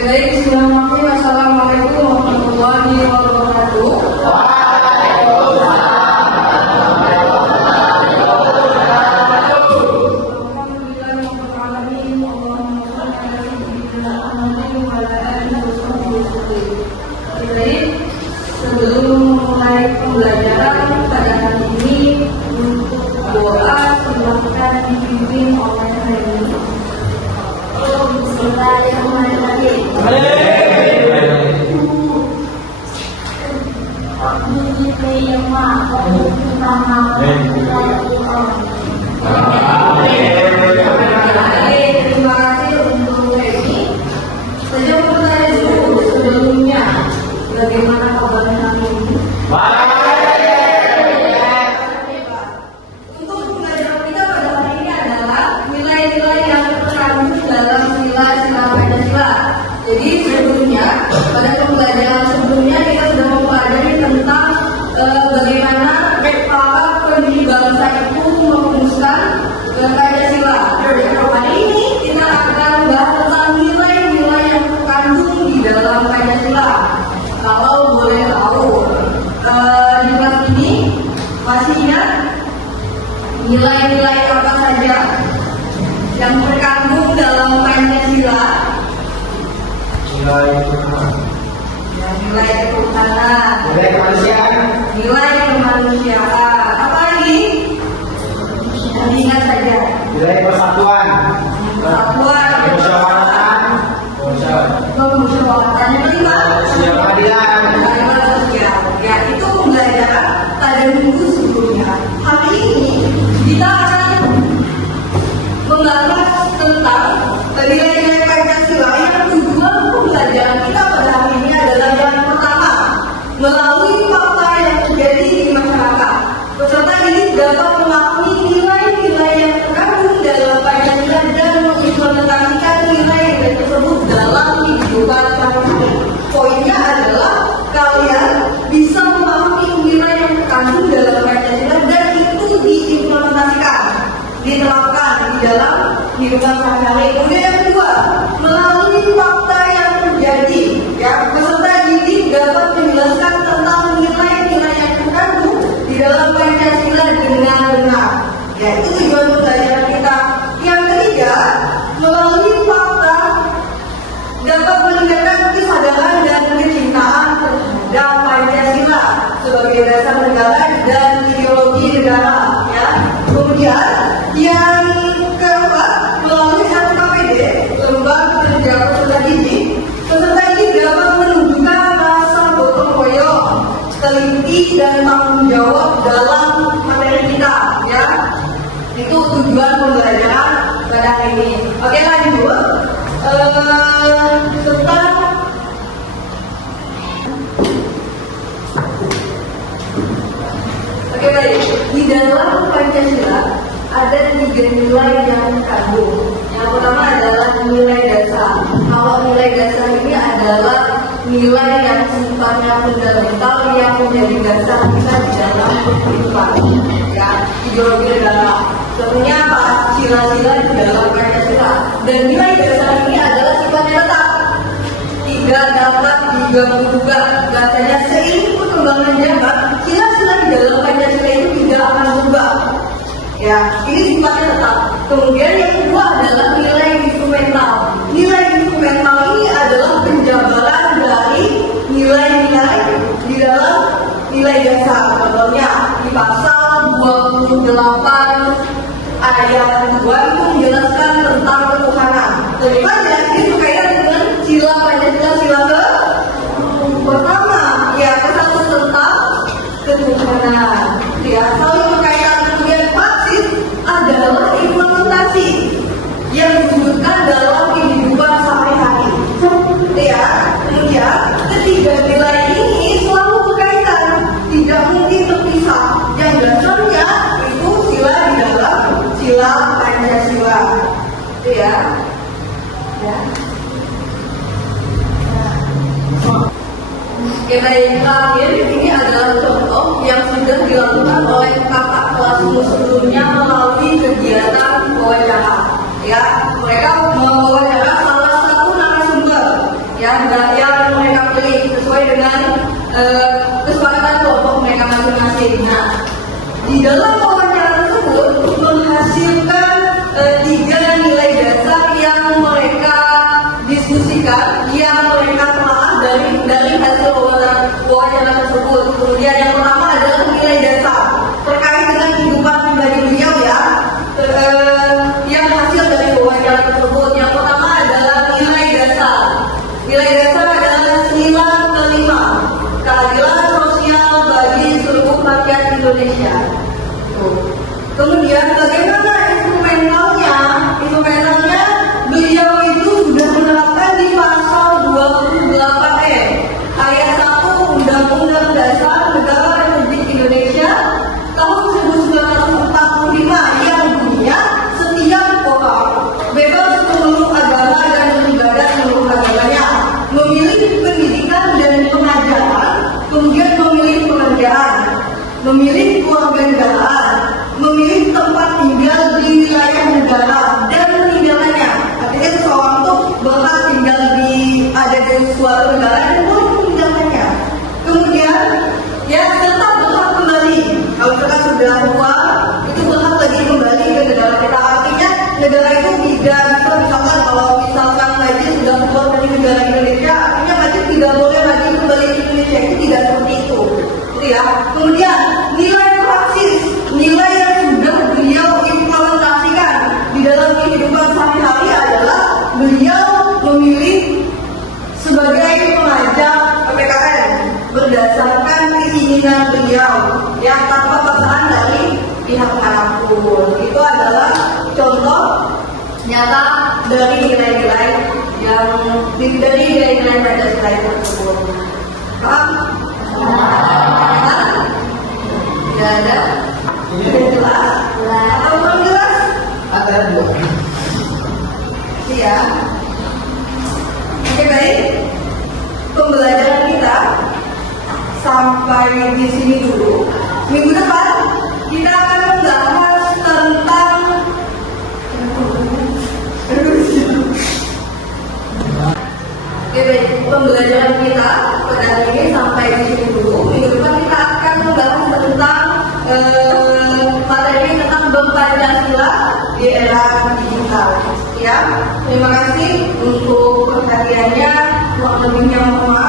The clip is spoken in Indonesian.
Baik, bismillahirrahmanirrahim. Assalamualaikum warahmatullahi wabarakatuh. Baik, sebelum memulai pembelajaran pada hari ini, untuk doa silahkan dipimpin oleh Reni. Bismillahirrahmanirrahim. Terima kasih untuk Reni. Saja pertanyaan dulu sebelumnya, bagaimana kabarnya hari ini? Untuk pembelajaran kita pada hari ini adalah nilai-nilai yang terkandung dalam sila-sila Pancasila. Jadi sebelumnya, pada pembelajaran sebelumnya kita sudah mempelajari tentang bagaimana para pendiri bangsa itu merumuskan Pancasila. Hari ini kita akan bahas tentang nilai-nilai yang terkandung di dalam Pancasila. Kalau boleh tahu, di kelas ini masih ingat nilai-nilai apa saja yang terkandung dalam Pancasila? Nilai ketuhanan, Nilai ketuhanan, nilai kemanusiaan, nilai kemanusiaan. Apa lagi? Ingat saja. nilai persatuan, Persatuan, kemusyawaratan, kemusyawaratan. Yang kelima, keadilan. keadilan sosial. Ya, itu pembelajaran pada minggu sebelumnya. Hari ini kita akan membahas tentang nilai-nilai Pancasila yang tujuan pembelajaran kita pada hari ini adalah yang pertama, melalui fakta yang terjadi di masyarakat. Peserta ini dapat mengakui nilai-nilai yang terkandung dalam Pancasila dan mengimplementasikan nilai-nilai tersebut dalam kehidupan sehari-hari. Poinnya adalah kalian bisa memahami nilai yang terkandung dalam Pancasila dan itu diimplementasikan, diterapkan di dalam kehidupan sehari-hari. Kemudian yang kedua, melalui fakta yang terjadi, ya, peserta didik dapat menjelaskan tentang nilai-nilai yang terkandung di dalam Pancasila dengan benar. Ya, itu tujuan pembelajaran kita. Yang ketiga, melalui fakta dapat meningkatkan kesadaran dan kecintaan terhadap Pancasila sebagai dasar negara dan ideologi negara. Ya. Kemudian yang keempat, melalui LKPD, lembaga kerja peserta didik, peserta didik dapat menunjukkan rasa gotong royong, teliti dan tanggung jawab dalam materi kita. Ya. Itu tujuan pembelajaran pada hari ini. Oke, lanjut. Oke, baik. Di dalam Pancasila ada 3 nilai yang terkandung. Yang pertama adalah nilai dasar. Kalau nilai dasar ini adalah nilai yang sifatnya fundamental yang menjadi dasar kita di dalam kehidupan. Ya, ideologi negara. Contohnya apa? Sila-sila di dalam Pancasila. Dan nilai dasar ini adalah sifatnya tetap, tidak dapat diganggu-gugat. Katanya seiring perkembangan zaman, sila-sila di dalam Pancasila itu tidak akan berubah. Ya, ini sifatnya tetap. Kemudian yang kedua adalah nilai instrumental. Nilai instrumental ini adalah penjabaran dari nilai-nilai di dalam nilai dasar. Contohnya di pasal 28 ayat 2 itu menjelaskan tentang ketuhanan. Tentu saja ini berkaitan dengan sila Pancasila, sila ke pertama, ya, kesatu tentang ketuhanan. Ya, selalu berkaitan. Kemudian praksis adalah implementasi yang disebutkan dalam kehidupan sehari-hari. Ya, kemudian ketiga nilai ini selalu berkaitan, tidak mungkin terpisah. Yang dasarnya itu sila di dalam sila Pancasila. Itu ya. Ya. Kita yang terakhir ini adalah contoh yang sudah dilakukan oleh kakak kelasmu sebelumnya melalui kegiatan wawancara. Ya, mereka mewawancara salah satu narasumber nilai-nilai yang dari nilai-nilai Pancasila tersebut. Paham? Tidak ada? Tidak jelas? Atau belum jelas? Antara dua. Iya. Oke, baik. Pembelajaran kita sampai di sini dulu. Minggu depan kita akan membahas tentang Oke, baik. Pembelajaran kita pada hari ini sampai di sini dulu. Minggu depan kita akan membahas tentang materi tentang Bank Pancasila di era digital. Ya, terima kasih untuk perhatiannya. Kurang lebihnya mohon maaf.